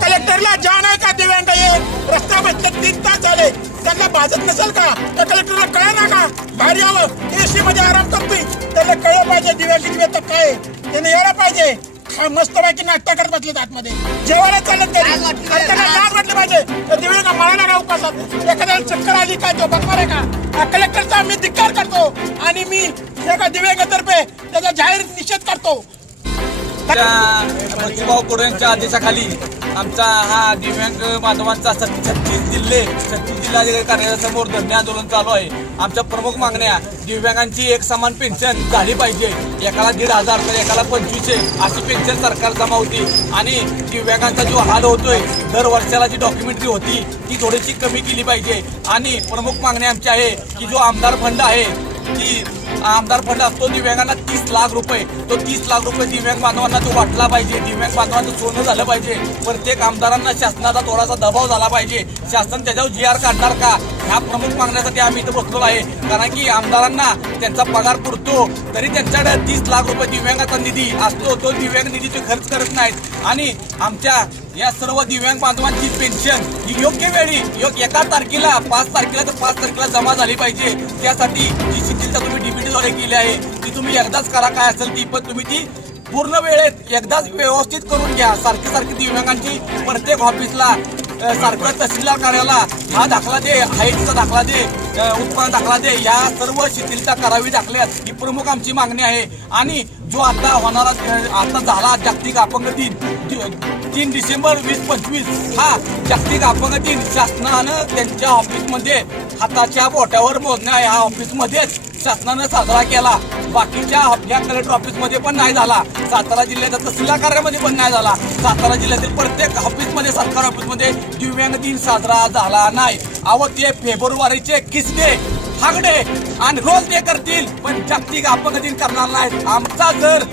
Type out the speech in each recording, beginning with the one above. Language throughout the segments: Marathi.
कलेक्टरला जाण आहे का दिव्यांग ये रस्ता बसले 3 तास झाले त्यांना भाजत नसेल का त्या कलेक्टरला कळलं ना का बाहेर यावं एसी मध्ये आराम करतोय त्याला कळलं पाहिजे दिव्यांग दिव्यात काय त्याने यायला पाहिजे मस्त पैकी नाश्ता करत बसले आतमध्ये जेवायला चालत त्यांना लाज वाटलं पाहिजे दिव्यांग मला ना उपासात एखाद्याला चक्कर आली काय तो बघणार आहे का कलेक्टरचा मी धिक्कार करतो आणि मी एका दिव्यांगातर्फे त्याचा जाहीर निषेध करतो. बच्चूभाऊ कडू यांच्या आदेशाखाली आमचा हा दिव्यांग बांधवांचा 36 जिल्हाधिकारी कार्यालयासमोर धरणे आंदोलन चालू आहे. आमच्या प्रमुख मागण्या दिव्यांगांची एक समान पेन्शन झाली पाहिजे. एकाला 1,500 तर एकाला 2500 अशी पेन्शन सरकार जमा होती आणि दिव्यांगांचा जो हाल होतोय दर वर्षाला जी डॉक्युमेंटरी होती ती थोडीशी कमी केली पाहिजे. आणि प्रमुख मागणी आमची आहे की जो आमदार फंड आहे की आमदार फंड असतो दिव्यांगांना 30 लाख रुपये तो 30 लाख रुपये दिव्यांग बांधवांना तो वाटला पाहिजे. दिव्यांग बांधवांचं सोनं झालं पाहिजे. प्रत्येक आमदारांना शासनाचा थोडासा दबाव झाला पाहिजे. शासन त्याच्यावर GR काढणार का ह्या प्रमुख मागण्यासाठी आम्ही इथं बसलो आहे. कारण की आमदारांना त्यांचा पगार पुरतो तरी त्यांच्याकडे 30 लाख रुपये दिव्यांगाचा निधी असतो तो दिव्यांग निधीचे खर्च करत नाहीत. आणि आमच्या या सर्व दिव्यांग बांधवांची पेन्शन ही योग्य वेळी एका तारखेला 5 तारखेला तर 5 तारखेला जमा झाली पाहिजे. त्यासाठी जी शिथिलता तुम्ही DBTद्वारे केली आहे ती तुम्ही एकदाच करा काय असेल ती पण तुम्ही ती पूर्ण वेळेत एकदाच व्यवस्थित करून घ्या. सारखी दिव्यांगांची प्रत्येक ऑफिसला सारखं तहसीलदार कार्यालयाला हा दाखला दे हाईटचा दाखला दे उत्पन्न दाखला दे या सर्व शिथिलता करावी दाखल्यात ही प्रमुख आमची मागणी आहे. आणि जो आता होणारा आता झाला जागतिक अपंग दिन 3 डिसेंबर 2025 हा जागतिक अपंग दिन शासनानं त्यांच्या ऑफिसमध्ये हाताच्या बोटावर मोजण्या या ऑफिसमध्येच शासनानं साजरा केला. बाकीच्या या कलेक्टर ऑफिसमध्ये पण नाही झाला. सातारा जिल्ह्याच्या तहसीलदार कार्यालयामध्ये पण नाही झाला. सातारा जिल्ह्यातील प्रत्येक ऑफिसमध्ये सरकारी ऑफिसमध्ये दिव्यांग दिन साजरा झाला नाही. अहो ते फेब्रुवारीचे किस्ते हागडे आणि रोज ते करतील पण जागतिक अपंग दिन करणार नाहीत. आमचा जर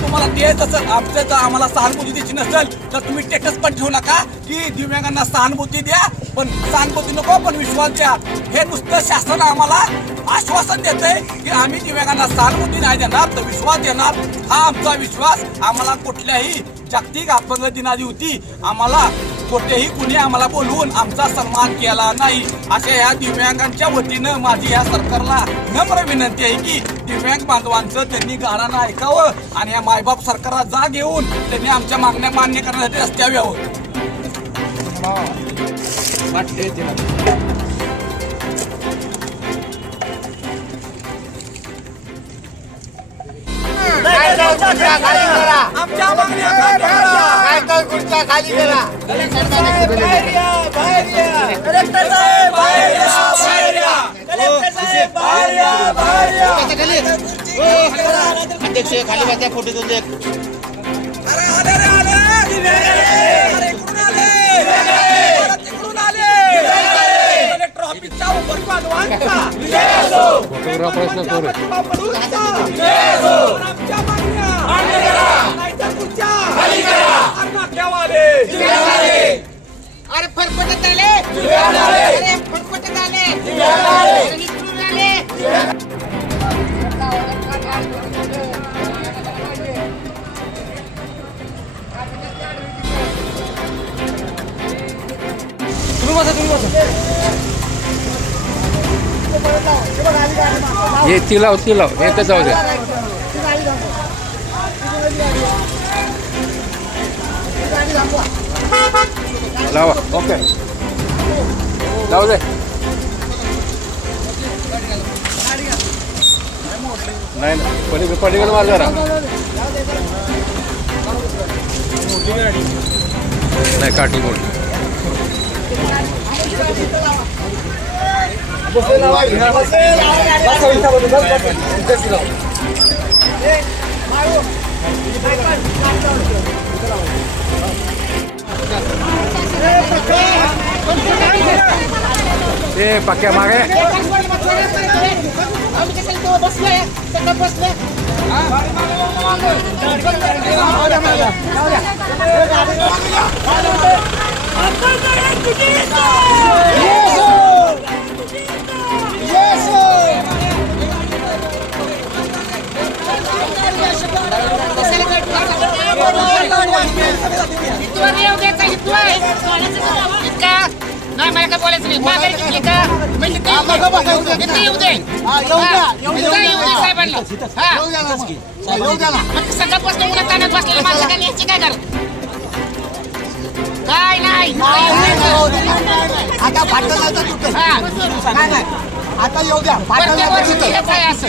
तुम्हाला ते तसं आमचं जर आम्हाला सहानुभूती द्यायची नसेल तर तुम्ही स्टेटस पण ठेवू नका की दिव्यांगांना सहानुभूती द्या पण सहानुभूती नको पण विश्वास द्या. हे नुसतं शासन आम्हाला आश्वासन देतंय की आम्ही दिव्यांगांना सहानुभूती नाही देणार तर विश्वास देणार. हा आमचा विश्वास आम्हाला कुठल्याही जागतिक अपंग दिनादिवशी आम्हाला कोठेही कुणी आम्हाला बोलवून आमचा सन्मान केला नाही. अशा या दिव्यांगांच्या वतीनं माझी या सरकारला नम्र विनंती आहे की दिव्यांग बांधवांचं त्यांनी गाणं ऐकावं आणि या मायबाप सरकारला जाग येऊन त्यांनी आमच्या मागण्या मान्य करण्यासाठी रस्त्यावर यावं. आमच्या मागण्या खाली करा. कलेक्टर साहेब बाहेर या, बाहेर या. कलेक्टर साहेब बाहेर या, बाहेर या. कलेक्टर साहेब बाहेर या, बाहेर या. अध्यक्ष खाली बसा फोटो घेऊन दे. अरे आले रे आले. अरे कुठून आले? तिकडून आले. कलेक्टर ऑफिसच्या उपर बांधवांचा फोटोग्राफर्सला सोड. आमच्या मागण्या नाहीतर तुमच्या खाली करा. अरे फरफटत आले अरे फरफटत आले अरे इकडून आले. ये ती लाव एकच जाऊ द्या. लावा ओके जाऊ दे. नाही ना पलीकडे मार जरा नाही काठी बोल. ए पक्या मागे नाही मला काय बोलायचं नाही माघारी घेतली का म्हणजे इथे येऊ दे साहेबांना सकाळपासून मुलं ताण्यात बसलेलं माणसं काय न्यायची काय कर काय नाही आता फाटलं आता येऊ द्या प्रत्येक वर्षी तेच आहे असं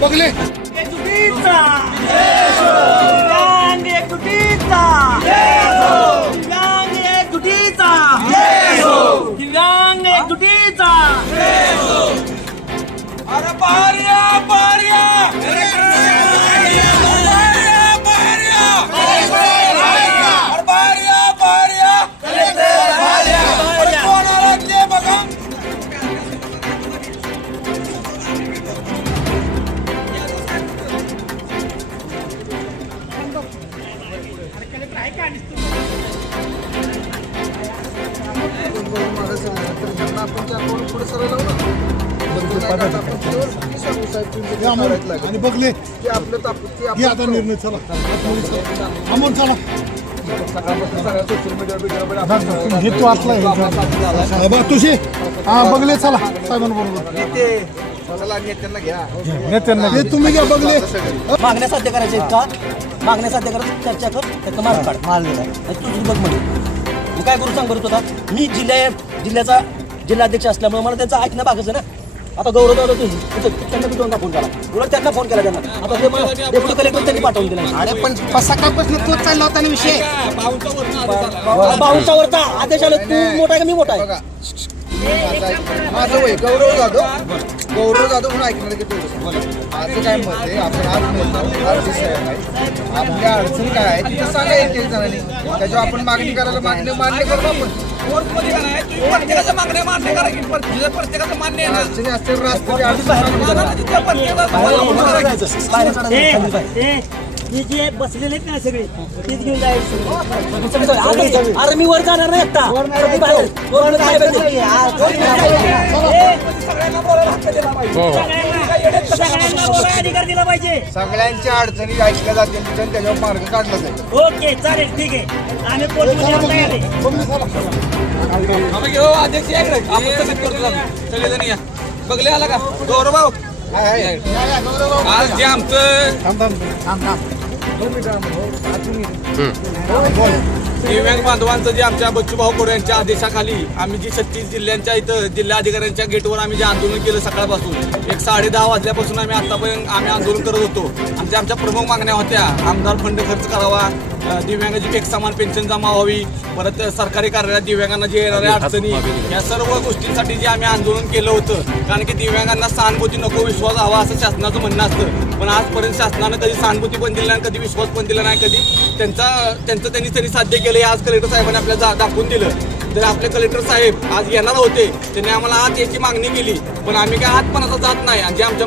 बघले अरे पार्या पार्या बघा आणि बघले हे आता निर्णय चला अमोल चला हे तू आपला तुझे हा बघले चला साहेबांबरोबर नेत्यांना हे तुम्ही घ्या बघले मागण्या साध्य करायच्या आहेत का मागण्या साध्य करत चर्चा कर त्याचं मार्ग काढ मारलेला आहे तुझी बघ म्हणजे मग काय करू सांग बरं होता मी जिल्ह्याचा जिल्हाध्यक्ष असल्यामुळे मला त्यांचं ऐकणं भागायचं ना आता गौरव त्यांना बी दोनदा फोन केला उलट त्यांना फोन केला त्यांना आता ते मला डेप्युटी कलेक्टर त्यांनी पाठवून दिला अरे पण सकाळपासून तोच चालला होता ना विषय बाहूंचा वरचा आदेश आला तू मोठा आहे का मी मोठा आहे माझं वय गौरव जाधव म्हणून ऐकणार की माझं काय मत आहे आपण आपल्या अडचणी काय आहे तिथे सांगा एक जणांनी त्याच्यावर आपण मागणी करायला मान्य करू आपण प्रत्येकाच्या मागण्या मान्य करा की प्रत्येकाचं मान्य आहे ना अडचणी असतील राष्ट्रीय हे जे बसलेले आहेत ना सगळे तेच घेऊन जायचं अरे मी वर जाणार नाही एकटा अधिकार दिला पाहिजे सगळ्यांच्या अडचणी ऐकल्या जातील त्याच्यावर मार्ग काढला जाईल ओके चालेल ठीक आहे आम्ही पोहोचून तयार आहे अध्यक्ष सगळेजण या बघले आला का गौरव भाऊ आज जे आमचं दिव्यांग बांधवांचं जे आमच्या बच्चूभाऊ कडू यांच्या आदेशाखाली आम्ही जी 36 जिल्ह्यांच्या इथं जिल्हा अधिकाऱ्यांच्या गेटवर आम्ही जे आंदोलन केलं सकाळपासून 10:30 वाजल्यापासून आम्ही आतापर्यंत आंदोलन करत होतो आमच्या प्रमुख मागण्या होत्या आमदार फंड खर्च करावा दिव्यांगाची एक समान पेन्शन जमा व्हावी परत सरकारी कार्यालयात दिव्यांगांना जे येणाऱ्या अडचणी या सर्व गोष्टींसाठी जे आम्ही आंदोलन केलं होतं कारण की दिव्यांगांना सहानुभूती नको विश्वास हवा असं शासनाचं म्हणणं असतं पण आजपर्यंत शासनानं कधी सहानुभूती पण दिली नाही कधी विश्वास पण दिला नाही कधी त्यांनी साध्य केलं आज कलेक्टर साहेबांनी आपल्याला दाखवून दिलं तर आपले कलेक्टर साहेब आज येणार होते त्यांनी आम्हाला आज याची मागणी केली पण आम्ही काय आज पण असं जात नाही आणि ज्या आमच्या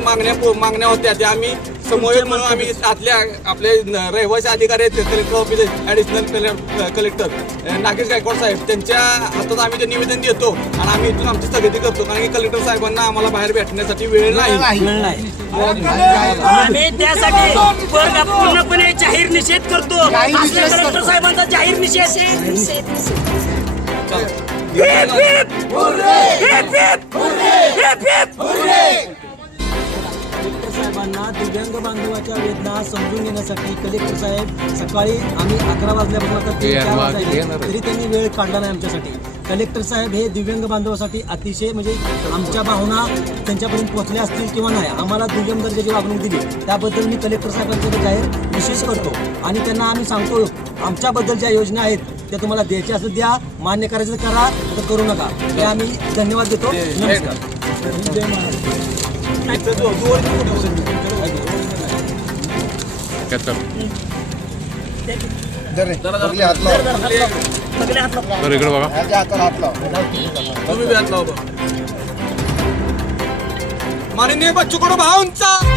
मागण्या होत्या त्या आम्ही समोर म्हणून आम्ही आपले रहिवासी अधिकारी आहेत collector office additional collector Nagesh Gaikwad साहेब त्यांच्या हातात आम्ही ते निवेदन देतो आणि आम्ही इथून आमची स्थगिती करतो कारण की कलेक्टर साहेबांना आम्हाला बाहेर भेटण्यासाठी वेळ नाही आम्ही त्यासाठी पूर्णपणे जाहीर निषेध करतो कलेक्टर साहेबांचा जाहीर निषेध साहेबांना दिव्यांग बांधवाच्या वेदना समजून घेण्यासाठी कलेक्टर साहेब सकाळी आम्ही 11 वाजल्यापासून आता 3-4 वाजले तरी त्यांनी वेळ काढला नाही आमच्यासाठी कलेक्टर साहेब हे दिव्यांग बांधवासाठी अतिशय म्हणजे आमच्या भावना त्यांच्यापर्यंत पोहोचल्या असतील किंवा नाही आम्हाला दुय्यम दर्जाची वागणूक दिली त्याबद्दल मी कलेक्टर साहेबांचा जाहीर निषेध करतो आणि त्यांना आम्ही सांगतो आमच्याबद्दल ज्या योजना आहेत त्या तुम्हाला द्यायच्या असं द्या मान्य करायचं करा तर करू नका हे आम्ही धन्यवाद देतो नमस्कार सगळे हात माननीय बच्चू कडू भाऊंचा